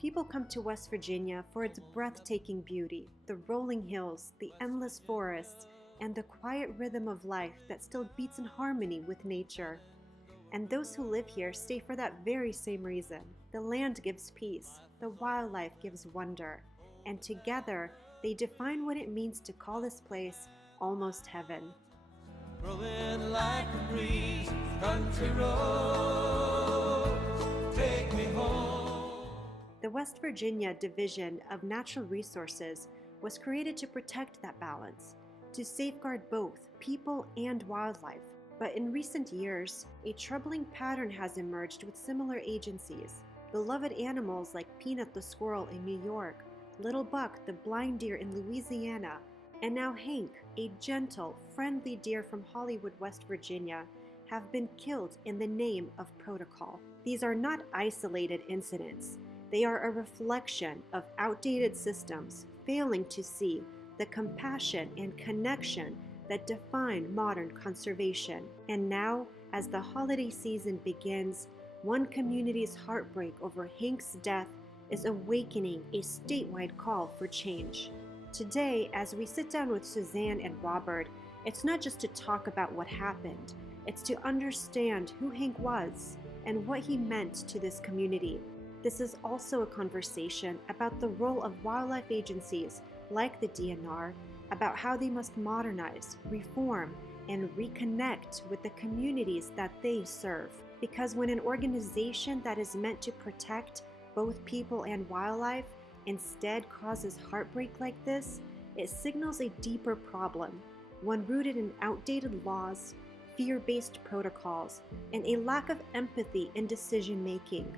People come to West Virginia for its breathtaking beauty, the rolling hills, the endless forests, and the quiet rhythm of life that still beats in harmony with nature. And those who live here stay for that very same reason. The land gives peace, the wildlife gives wonder, and together they define what it means to call this place almost heaven. Rolling like a breeze, country roads, take me home. The West Virginia Division of Natural Resources was created to protect that balance, to safeguard both people and wildlife. But in recent years, a troubling pattern has emerged with similar agencies. Beloved animals like Peanut the squirrel in New York, Little Buck the blind deer in Louisiana, and now Hank, a gentle, friendly deer from Hollywood, West Virginia, have been killed in the name of protocol. These are not isolated incidents. They are a reflection of outdated systems failing to see the compassion and connection that define modern conservation. And now, as the holiday season begins, one community's heartbreak over Hank's death is awakening a statewide call for change. Today, as we sit down with Suzanne and Robert, it's not just to talk about what happened, it's to understand who Hank was and what he meant to this community. This is also a conversation about the role of wildlife agencies like the DNR, about how they must modernize, reform, and reconnect with the communities that they serve. Because when an organization that is meant to protect both people and wildlife instead causes heartbreak like this, it signals a deeper problem, one rooted in outdated laws, fear-based protocols, and a lack of empathy in decision-making.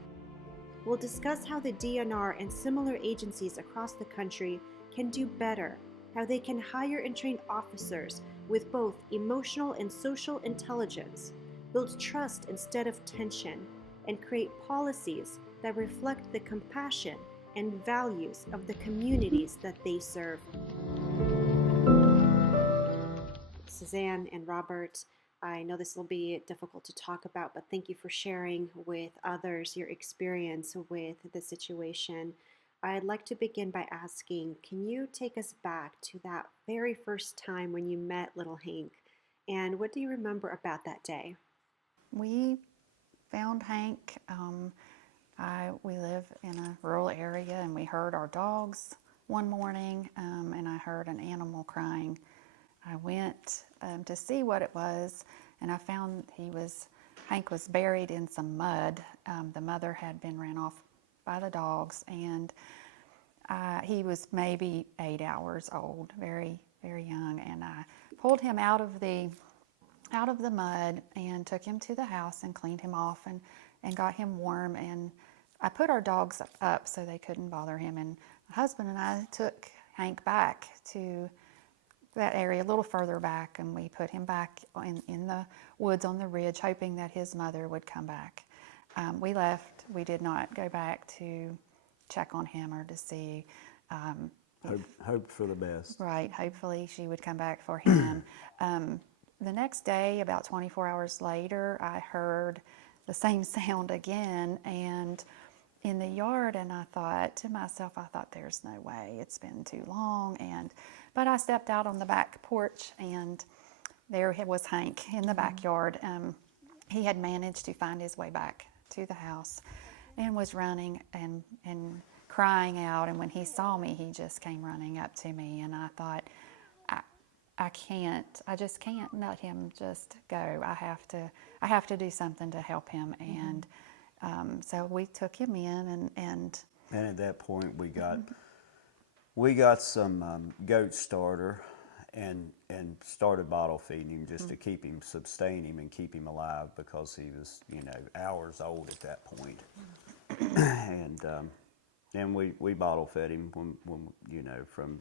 We'll discuss how the DNR and similar agencies across the country can do better, how they can hire and train officers with both emotional and social intelligence, build trust instead of tension, and create policies that reflect the compassion and values of the communities that they serve. Suzanne and Robert, I know this will be difficult to talk about, but thank you for sharing with others your experience with the situation. I'd like to begin by asking, can you take us back to that very first time when you met little Hank? And what do you remember about that day? We found Hank. We live in a rural area, and we heard our dogs one morning, and I heard an animal crying. I went to see what it was, and I found Hank was buried in some mud. The mother had been ran off by the dogs, and he was maybe 8 hours old, very, very young. And I pulled him out of the mud and took him to the house and cleaned him off and got him warm. And I put our dogs up so they couldn't bother him. And my husband and I took Hank back to that area a little further back, and we put him back in the woods on the ridge, hoping that his mother would come back. We left. We did not go back to check on him or to see. Hope for the best. Right. Hopefully she would come back for him. The next day, about 24 hours later, I heard the same sound again, and in the yard, and I thought to myself, there's no way, it's been too long. But I stepped out on the back porch, and there was Hank in the backyard. He had managed to find his way back to the house and was running and crying out. And when he saw me, he just came running up to me, and I thought, I just can't let him just go. I have to do something to help him. And so we took him in, and at that point we got some goat starter and started bottle feeding him just to keep him, sustain him and keep him alive, because he was, hours old at that point. And we bottle fed him when from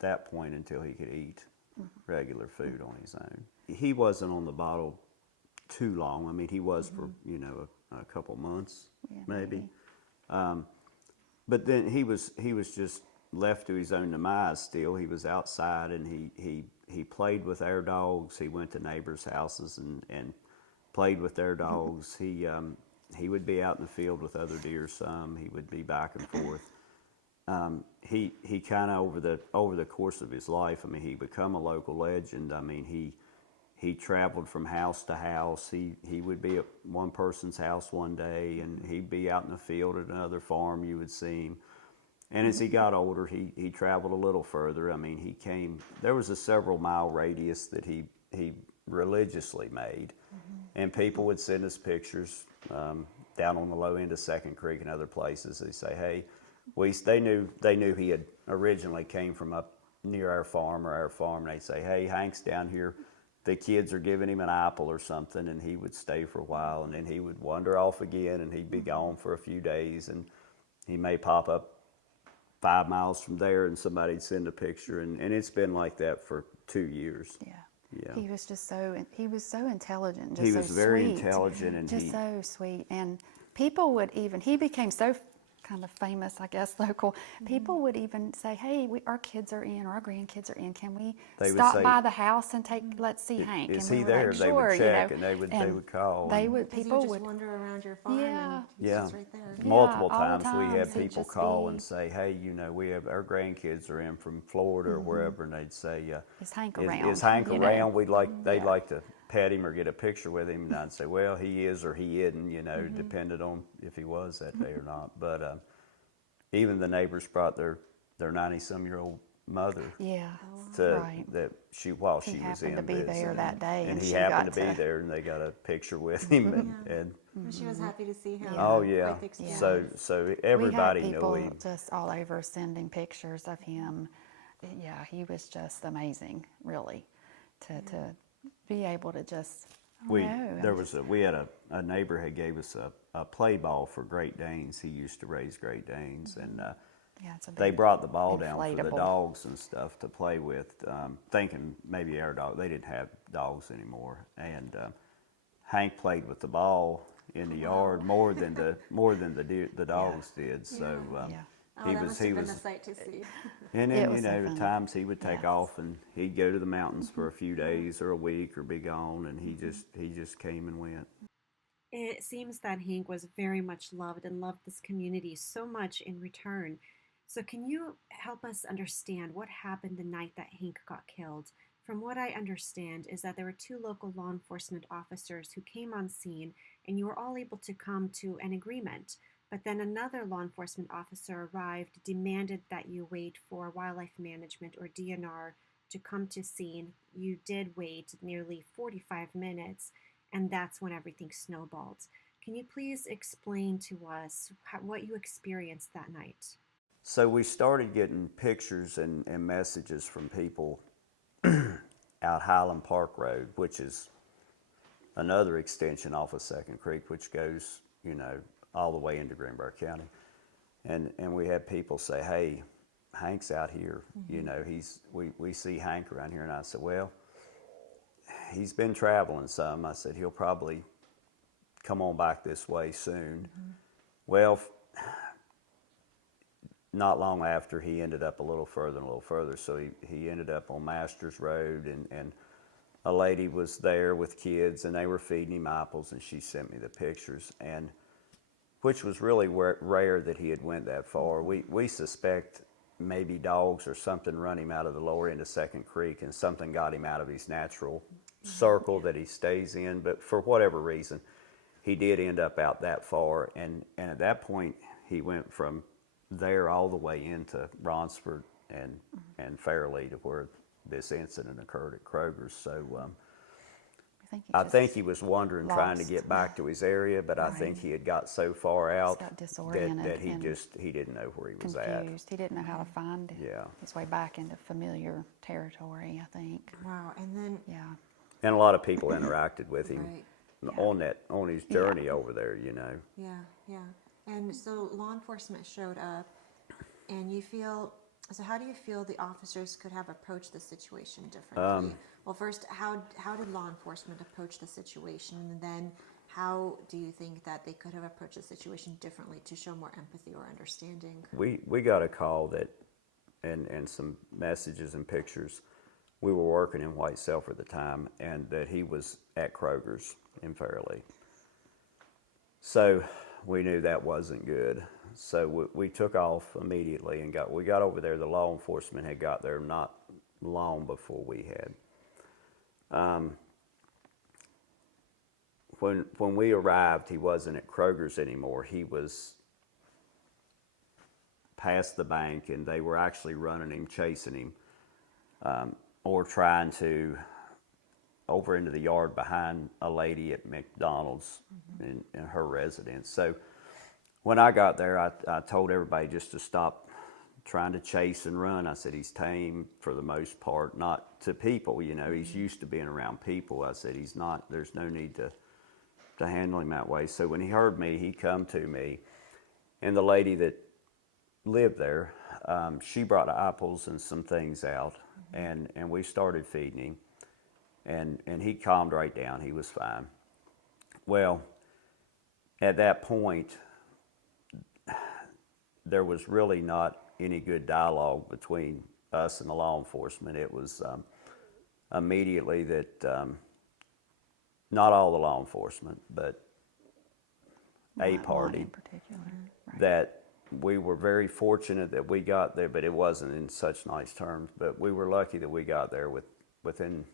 that point until he could eat regular food on his own. He wasn't on the bottle too long. I mean, he was for a couple months, maybe. But then he was just left to his own demise. Still, he was outside, and he played with our dogs. He went to neighbors' houses and played with their dogs. he would be out in the field with other deer some. He would be back and forth. He kind of over the course of his life, I mean, he become a local legend. I mean, he traveled from house to house. He would be at one person's house one day, and he'd be out in the field at another farm. You would see him. And as he got older, he traveled a little further. I mean, there was a several mile radius that he religiously made. And people would send us pictures down on the low end of Second Creek and other places. They say, hey, they knew he had originally came from up near our farm, and they'd say, hey, Hank's down here. The kids are giving him an apple or something, and he would stay for a while, and then he would wander off again, and he'd be gone for a few days, and he may pop up 5 miles from there, and somebody'd send a picture, and it's been like that for 2 years. Yeah. Yeah. He was so intelligent, just He was so very sweet, intelligent, and just so sweet. And people would even, he became so kind of famous, I guess, local. People would even say, hey, our kids are in, or our grandkids are in. Can we They would stop say, by the house and let's see Hank? is And we he were there? like, They sure, would check, you know, and they would call. They and- would, Because people you would would, just wander around your farm Yeah. and he's Yeah. just right there. Multiple all the times we had times, he'd people just call be- and say, hey, you know, we have our grandkids are in from Florida or wherever, and they'd say, Is Hank is around? Hank You know? around? They'd Yeah. like to pet him or get a picture with him, and I'd say, well, he is or he isn't, you know, depended on if he was that day or not. But even the neighbors brought their 90-some-year-old mother Yeah, to right. that while He she was happened in to be there visiting. that day, and and he she happened got to be to- there, and they got a picture with him, and And she was happy to see him. oh Quite yeah, the experience. so everybody we had knew people him. just all over sending pictures of him. Yeah, he was just amazing, really, to be able to just. I don't know, We had a neighbor had gave us a play ball for Great Danes. He used to raise Great Danes, and yeah, it's a they big brought the ball down for the inflatable. dogs and stuff to play with, thinking maybe our dog. They didn't have dogs anymore, and Hank played with the ball in the yard more than the dogs did. So Yeah. Oh, that must have been a sight to see. and It then was so at fun. times he would take Yes. off and he'd go to the mountains for a few days or a week or be gone, and he just came and went. It seems that Hank was very much loved and loved this community so much in return. So, can you help us understand what happened the night that Hank got killed? From what I understand, is that there were 2 local law enforcement officers who came on scene, and you were all able to come to an agreement. But then another law enforcement officer arrived, demanded that you wait for wildlife management or DNR to come to scene. You did wait nearly 45 minutes, and that's when everything snowballed. Can you please explain to us what you experienced that night? So we started getting pictures and messages from people out Highland Park Road, which is another extension off of Second Creek, which goes, you know, all the way into Greenbrier County. And we had people say, hey, Hank's out here. You know, we see Hank around here. And I said, well, he's been traveling some. I said, he'll probably come on back this way soon. Well, not long after, he ended up a little further. So he ended up on Masters Road, and a lady was there with kids, and they were feeding him apples, and she sent me the pictures, and which was really rare that he had went that far. We suspect maybe dogs or something run him out of the lower end of Second Creek, and something got him out of his natural circle that he stays in, but for whatever reason, he did end up out that far, and at that point, he went from there all the way into Ronsford and Fairleigh to where this incident occurred at Kroger's. So I think he was wandering, trying to lost. get back to his area, but I think he had got so far out got disoriented that and he didn't know where he was confused. He didn't know how to find Yeah. his way back into familiar territory, I think. Wow. And then, Yeah. And a lot of people interacted with him right. on his journey over there, you know. Yeah, yeah. And so law enforcement showed up, and so how do you feel the officers could have approached the situation differently? Well, first, how did law enforcement approach the situation? And then how do you think that they could have approached the situation differently to show more empathy or understanding? We got a call that, and some messages and pictures. We were working in White Sulphur at the time, and that he was at Kroger's in Fairleigh. So we knew that wasn't good. So we took off immediately and we got over there. The law enforcement had got there not long before we had. When we arrived, he wasn't at Kroger's anymore. He was past the bank, and they were actually running him, chasing him, or trying to over into the yard behind a lady at McDonald's in her residence. So when I got there, I told everybody just to stop trying to chase and run. I said, he's tame for the most part, not to people, you know, he's used to being around people. I said, he's not, there's no need to handle him that way. So when he heard me, he come to me, and the lady that lived there, she brought apples and some things out, and we started feeding him, and he calmed right down. He was fine. Well, at that point, there was really not any good dialogue between us and the law enforcement. It was immediately that not all the law enforcement, but a party in particular. Right. that we were very fortunate that we got there, but it wasn't in such nice terms. But we were lucky that we got there within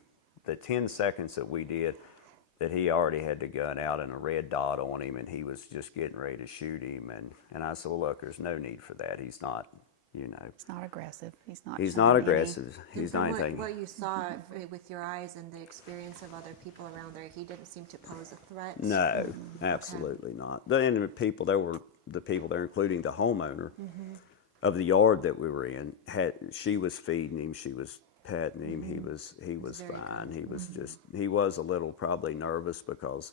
the 10 seconds that we did, that he already had the gun out and a red dot on him, and he was just getting ready to shoot him. And I said, well, look, there's no need for that. He's not, you know. He's not aggressive. He's not. He's showing not any- aggressive. He's not anything. What you saw with your eyes and the experience of other people around there, he didn't seem to pose a threat. No, absolutely not. And the people there were the people there, including the homeowner of the yard that we were in. She was feeding him. She was petting him. He was very fine. He was just, he was a little probably nervous because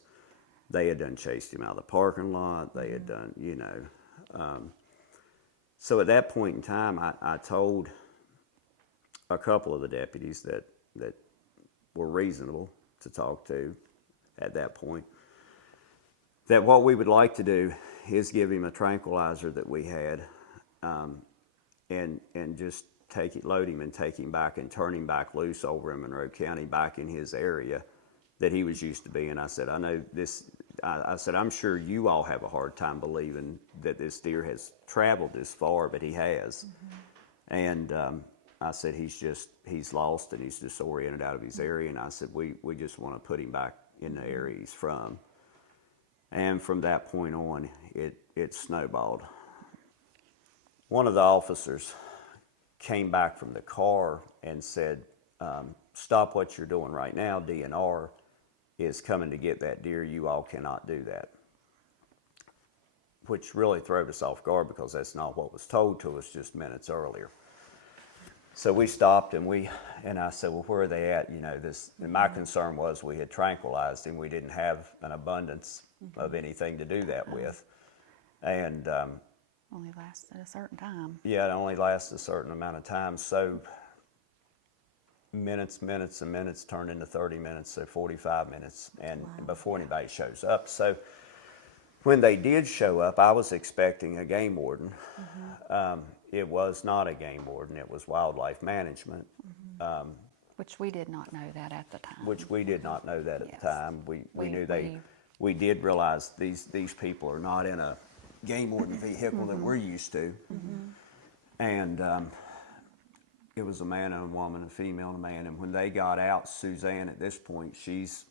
they had done chased him out of the parking lot. They had done, you know. So at that point in time, I told a couple of the deputies that were reasonable to talk to at that point, that what we would like to do is give him a tranquilizer that we had, and just load him and take him back and turn him back loose over in Monroe County, back in his area that he was used to being. I said, I know this. I said, I'm sure you all have a hard time believing that this deer has traveled this far, but he has. And I said, he's lost and he's disoriented out of his area. And I said, we just want to put him back in the area he's from. And from that point on, it snowballed. One of the officers came back from the car and said, stop what you're doing right now. DNR is coming to get that deer. You all cannot do that. Which really threw us off guard, because that's not what was told to us just minutes earlier. So we stopped and I said, well, where are they at? You know, and my concern was we had tranquilized him. We didn't have an abundance of anything to do that with. And Only lasted a certain time. yeah, it only lasts a certain amount of time. So minutes turned into 30 minutes, so 45 minutes, and before anybody shows up. So when they did show up, I was expecting a game warden. It was not a game warden, it was wildlife management. Which we did not know that at the time. Which we did not know that at Yes. the time. We knew we did realize these people are not in a game warden vehicle that we're used to. And it was a man and a woman, a female and a man. And when they got out, Suzanne, at this point,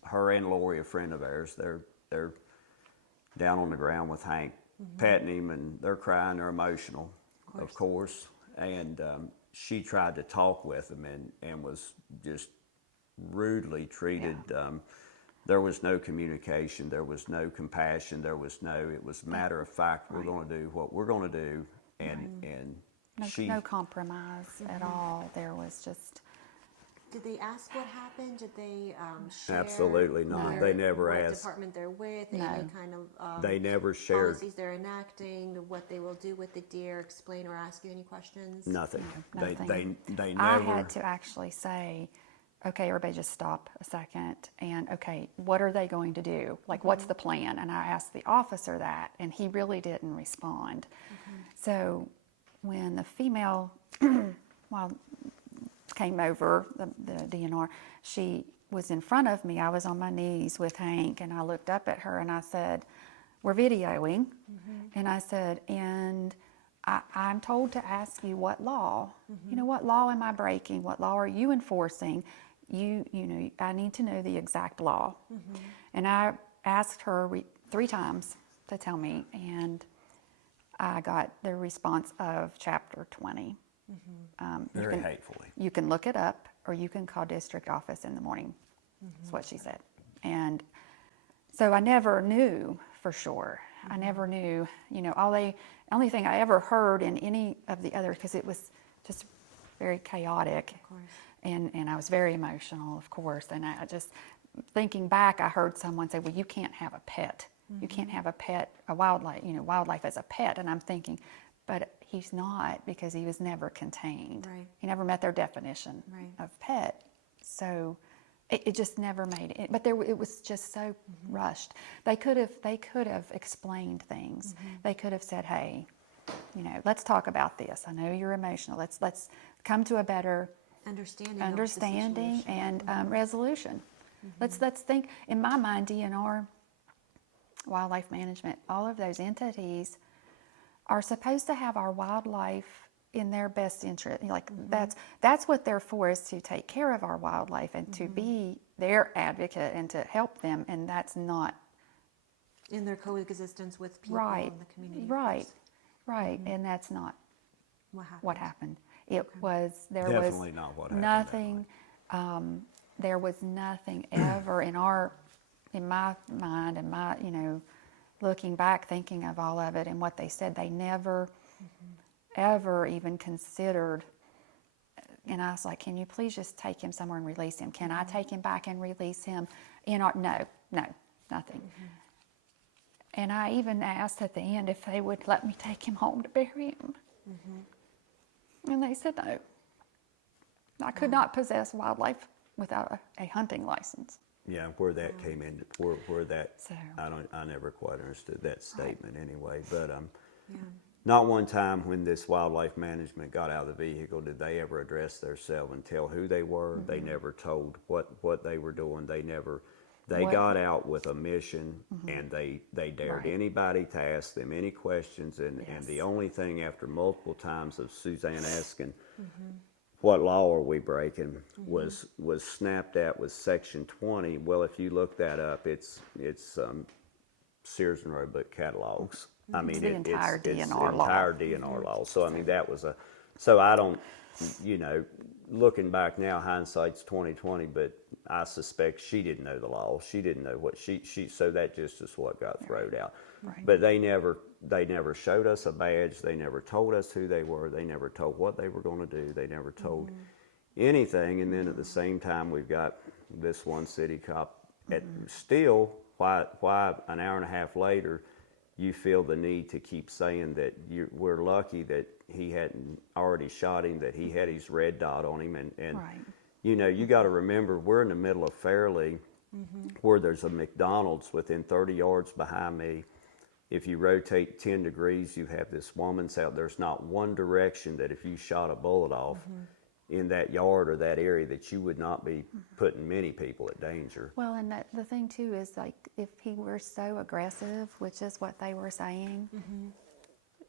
her and Lori, a friend of ours, they're down on the ground with Hank, petting him, and they're crying, they're emotional, of course. And she tried to talk with him and was just rudely treated. There was no communication, there was no compassion, it was matter of fact, we're going to do what we're going to do. And No compromise at all. There was just. Did they ask what happened? Did they share? Absolutely not. They never what asked. Department they're with? Any kind of They never shared. policies they're enacting? What they will do with the deer? Explain or ask you any questions? Nothing. Nothing. They I never. had to actually say, okay, everybody just stop a second, and okay, what are they going to do? Like, what's the plan? And I asked the officer that, and he really didn't respond. So when the female came over, the DNR, she was in front of me. I was on my knees with Hank, and I looked up at her and I said, we're videoing, and I said, and I'm told to ask you what law, you know, what law am I breaking? What law are you enforcing? You know, I need to know the exact law. And I asked her 3 times to tell me, and I got the response of Chapter 20. Very hatefully. You can look it up, or you can call district office in the morning. That's what she said. And so I never knew for sure. I never knew, you know, only thing I ever heard in any of the other, because it was just very chaotic. Of course. And I was very emotional, of course. And I just, thinking back, I heard someone say, well, you can't have a pet. You can't have a pet, a wildlife, you know, wildlife as a pet. And I'm thinking, but he's not, because he was never contained. Right. He never met their definition Right. of pet. So it just never made it. But it was just so rushed. They could have explained things. They could have said, hey, you know, let's talk about this. I know you're emotional. Let's come to a better Understanding understanding of the situation. and resolution. Let's think. In my mind, DNR, wildlife management, all of those entities are supposed to have our wildlife in their best interest. Like that's what they're for, is to take care of our wildlife and to be their advocate and to help them. And that's not in their coexistence with people right. in the community. of Right, course. right. And that's not What happened? what happened. It was there Definitely was not what happened, nothing. There was nothing ever in my mind and my, you know, looking back, thinking of all of it and what they said. They never ever even considered. And I was like, can you please just take him somewhere and release him? Can I take him back and release him in our, no, nothing. And I even asked at the end if they would let me take him home to bury him. And they said no. I could not possess wildlife without a hunting license. Yeah, where that came in, where that, So- I never quite understood that statement anyway. But Yeah. not one time when this wildlife management got out of the vehicle did they ever address themselves and tell who they were. They never told what they were doing. They got out with a mission, and they dared Right. anybody to ask them any questions. And Yes. the only thing, after multiple times of Suzanne asking, what law are we breaking, was snapped at was Section 20. Well, if you look that up, it's Sears and Roebuck catalogs. I mean, the entire it's the DNR law. entire DNR law. So I mean, that was so I don't, you know, looking back now, hindsight's 20/20, but I suspect she didn't know the law. She didn't know what she so that just is what got thrown out. Right. But they never showed us a badge. They never told us who they were. They never told what they were going to do. They never told anything. And then at the same time, we've got this one city cop. Still, why an hour and a half later, you feel the need to keep saying that we're lucky that he hadn't already shot him, that he had his red dot on him. And Right. you know, you got to remember, we're in the middle of Fairleigh, where there's a McDonald's within 30 yards behind me. If you rotate 10 degrees, you have this woman's out. There's not one direction that if you shot a bullet off in that yard or that area that you would not be putting many people at danger. Well, and the thing too is, like, if he were so aggressive, which is what they were saying,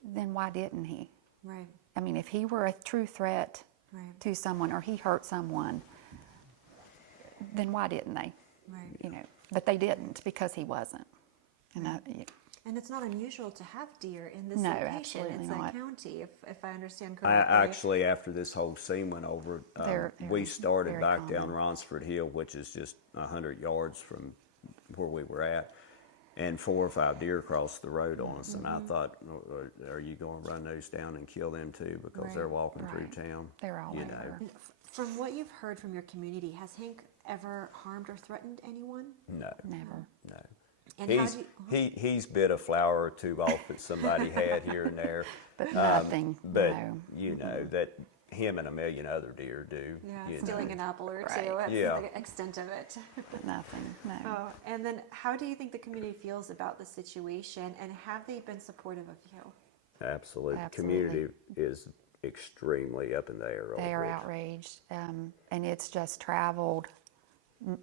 then why didn't he? Right. I mean, if he were a true threat Right. to someone, or he hurt someone, then why didn't they? Right. You know, but they didn't, because he wasn't. And And it's not unusual to have deer in this No, location. absolutely It's not. a county, if I understand I correctly. actually, after this whole scene went over, They're we started very back down common. Ronsford Hill, which is just 100 yards from where we were at, and 4 or 5 deer crossed the road on us. And I thought, are you going to run those down and kill them too, because they're Right. walking Right. through town? They're all you over. know. From what you've heard from your community, has Hank ever harmed or threatened anyone? No, never. no. And how He's do you, he's bit a flower or two off that somebody had here and there, But nothing, but no. you know that him and a million other deer do. yeah, you stealing know. an apple or Right. two. That's Yeah. the extent of it. But nothing, no. Oh, and then how do you think the community feels about the situation, and have they been supportive of you? Absolutely. Absolutely. Community is extremely up in the air. They are over it. outraged, and it's just traveled,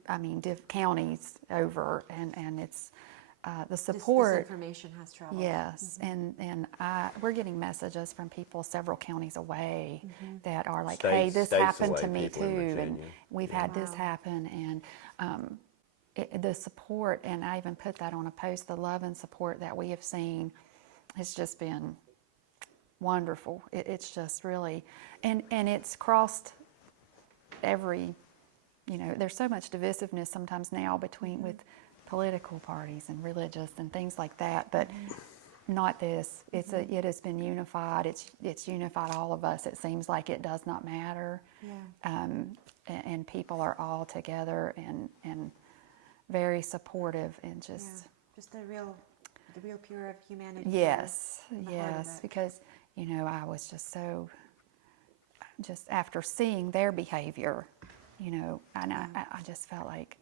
I mean, counties over, and it's, the This support. information has traveled. Yes, and we're getting messages from people several counties away that are like, "Hey, this States happened to away, me people in too, and Virginia. we've had this happen." And the support, and I even put that on a post. The love and support that we have seen has just been wonderful. It's just really, and it's crossed every. There's so much divisiveness sometimes now between with political parties and religious and things like that, but not this. It has been unified. It's unified all of us. It seems like it does not matter. Yeah. And people are all together and very supportive and Yeah. just Just the real pure of humanity. yes, in the heart of yes, it. because I was just after seeing their behavior, and I just felt like,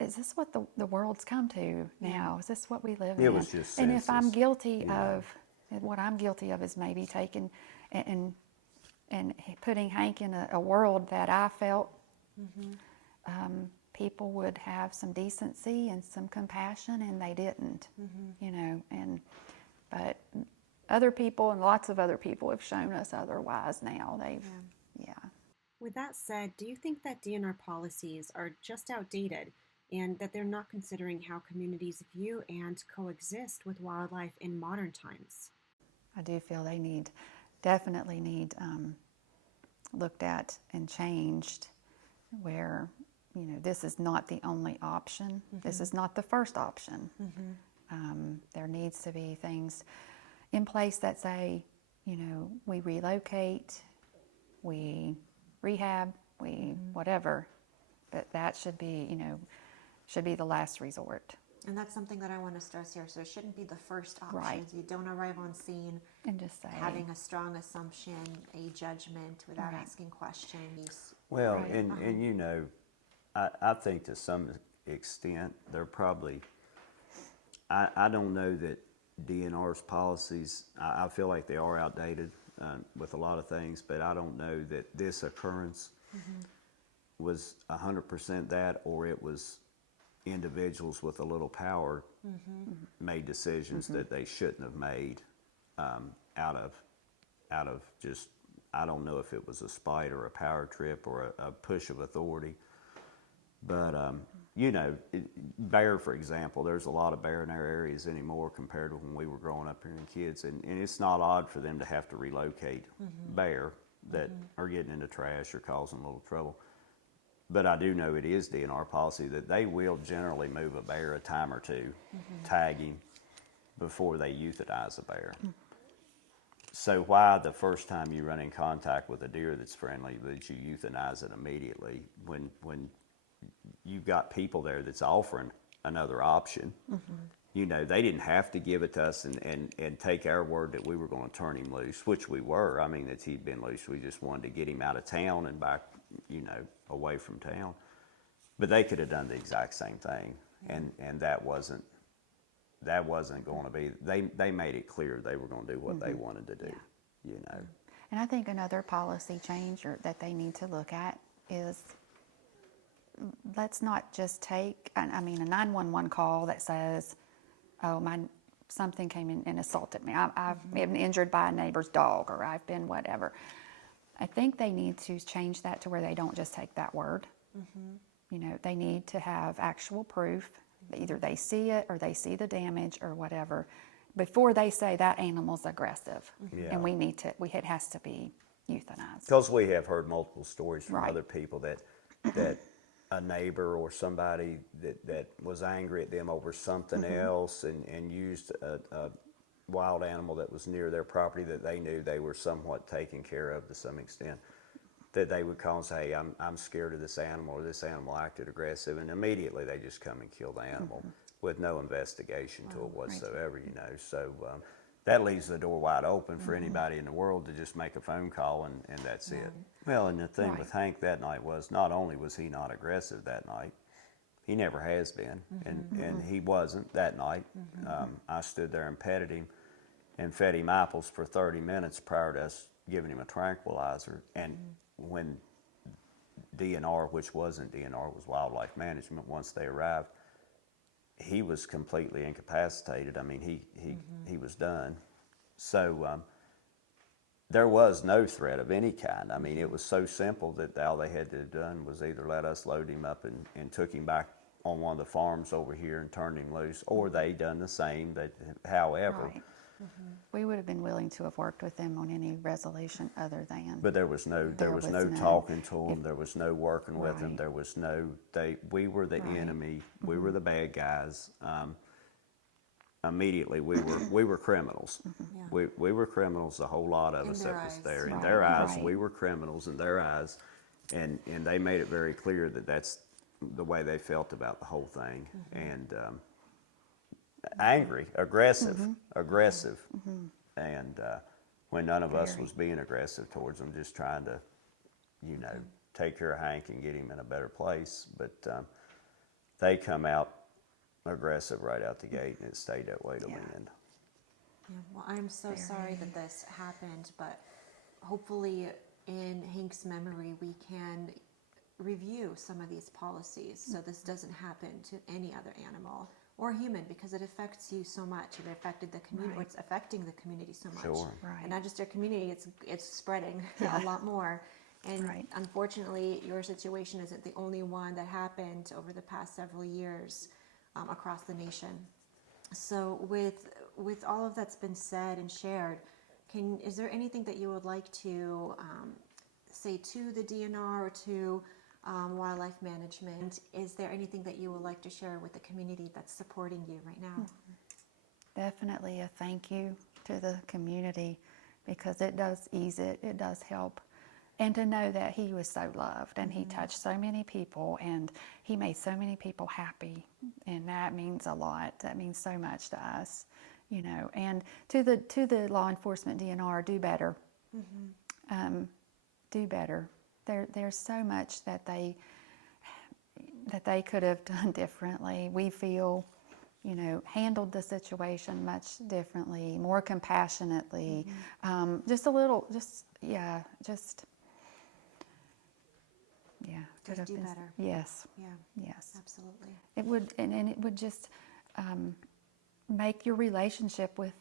is this what the world's come to now? Is this what we live in? It was just and if I'm senseless, guilty of, what I'm guilty of is maybe taking and putting Hank in a world that I felt people would have some decency and some compassion, and they didn't, but other people and lots of other people have shown us otherwise now. Yeah. With that said, do you think that DNR policies are just outdated and that they're not considering how communities view and coexist with wildlife in modern times? I do feel they definitely need looked at and changed, where this is not the only option. This is not the first option. There needs to be things in place that say, we relocate, we rehab, we whatever, but that should be the last resort. And that's something that I want to stress here. So it shouldn't be the first option. Right. You don't arrive on scene And just say, having a strong assumption, a judgment without Right. asking questions. Well, Right. and I think to some extent they're probably. I don't know that DNR's policies. I feel like they are outdated with a lot of things, but I don't know that this occurrence was 100% that, or it was individuals with a little power made decisions that they shouldn't have made out of just, I don't know if it was a spite or a power trip or a push of authority. But, bear, for example, there's a lot of bear in our areas anymore compared to when we were growing up here and kids. And it's not odd for them to have to relocate bear that are getting into trash or causing a little trouble. But I do know it is DNR policy that they will generally move a bear a time or two, tag him, before they euthanize a bear. So why the first time you run in contact with a deer that's friendly, that you euthanize it immediately when you've got people there that's offering another option? They didn't have to give it to us and take our word that we were going to turn him loose, which we were. I mean, that he'd been loose. We just wanted to get him out of town and back, away from town. But they could have done the exact same thing, and that wasn't going to be. They made it clear they were going to do what they wanted to do. And I think another policy change that they need to look at is, let's not just take, a 911 call that says, oh, something came in and assaulted me. I've been injured by a neighbor's dog, or I've been whatever. I think they need to change that to where they don't just take that word. They need to have actual proof. Either they see it or they see the damage or whatever before they say that animal's aggressive. Yeah. And it has to be euthanized. Because we have heard multiple stories from Right. other people that a neighbor or somebody that was angry at them over something else and used a wild animal that was near their property that they knew they were somewhat taken care of to some extent, that they would call and say, hey, I'm scared of this animal, or this animal acted aggressive, and immediately they just come and kill the animal with no investigation to it whatsoever. So that leaves the door wide open for anybody in the world to just make a phone call and that's it. Well, and the thing with Hank that night was, not only was he not aggressive that night, he never has been, and he wasn't that night. I stood there and petted him and fed him apples for 30 minutes prior to us giving him a tranquilizer. And when DNR, which wasn't DNR, was Wildlife Management, once they arrived, he was completely incapacitated. I mean, he was done. So there was no threat of any kind. I mean, it was so simple that all they had to have done was either let us load him up and took him back on one of the farms over here and turned him loose, or they done the same. That, however, Right. We would have been willing to have worked with them on any resolution other than. but there was no There was no none. talking to them. If- There was no working with them. Right. There was no we were the Right. enemy. We were the bad guys. Immediately we were criminals. Yeah. We were criminals. A whole lot of In us their that was eyes. there. In Right, their eyes, right. we were criminals in their eyes, and they made it very clear that that's the way they felt about the whole thing. And angry, aggressive, and when none of us Very. was being aggressive towards them, just trying to, you know, take care of Hank and get him in a better place. But they come out aggressive right out the gate, and it stayed that way to the Yeah. end. Yeah, well, I'm so sorry that this happened, but hopefully in Hank's memory, we can review some of these policies so this doesn't happen to any other animal or human, because it affects you so much. It affected the community. Right. It's affecting the community so much. Sure. Right. And not just our community, it's spreading Yeah. a lot more. And Right. unfortunately, your situation isn't the only one that happened over the past several years across the nation. So with all of that's been said and shared, is there anything that you would like to say to the DNR or to wildlife management? Is there anything that you would like to share with the community that's supporting you right now? Definitely a thank you to the community, because it does ease it, it does help. And to know that he was so loved and he touched so many people and he made so many people happy, and that means a lot. That means so much to us, you know. And to the law enforcement DNR, do better. Do better. There's so much that they could have done differently. We feel, you know, handled the situation much differently, more compassionately. Just a little, yeah. Could have do been, better. Yes. Yeah, Yes. absolutely. It would, and it would just make your relationship with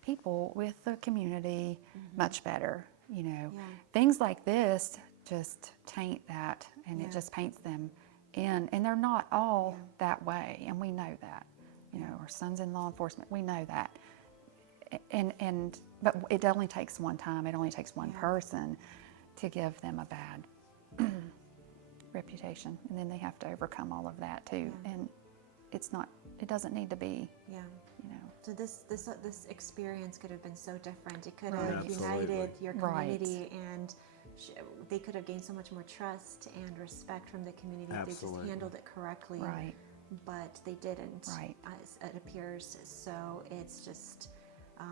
people, with the community, much better. You know, Yeah. things like this just taint that, and Yeah. it just paints them in. And they're not all that way, and we know that. You know, our son's in law enforcement. We know that. But it only takes one time. It only takes one person to give them a bad reputation, and then they have to overcome all of that too. And it's not. It doesn't need to be. Yeah. You know. So this experience could have been so different. It could Right. have Absolutely. united your Right. community, and they could have gained so much more trust and respect from the community if they just Absolutely. handled it correctly. Right. But they didn't. Right. As it appears. So it's just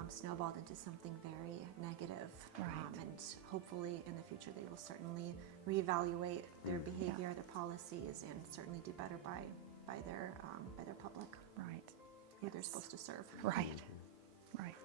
snowballed into something very negative. Right. And hopefully in the future they will certainly reevaluate their behavior, their policies, and certainly do better by their public Right. who they're supposed to serve. Right. Right.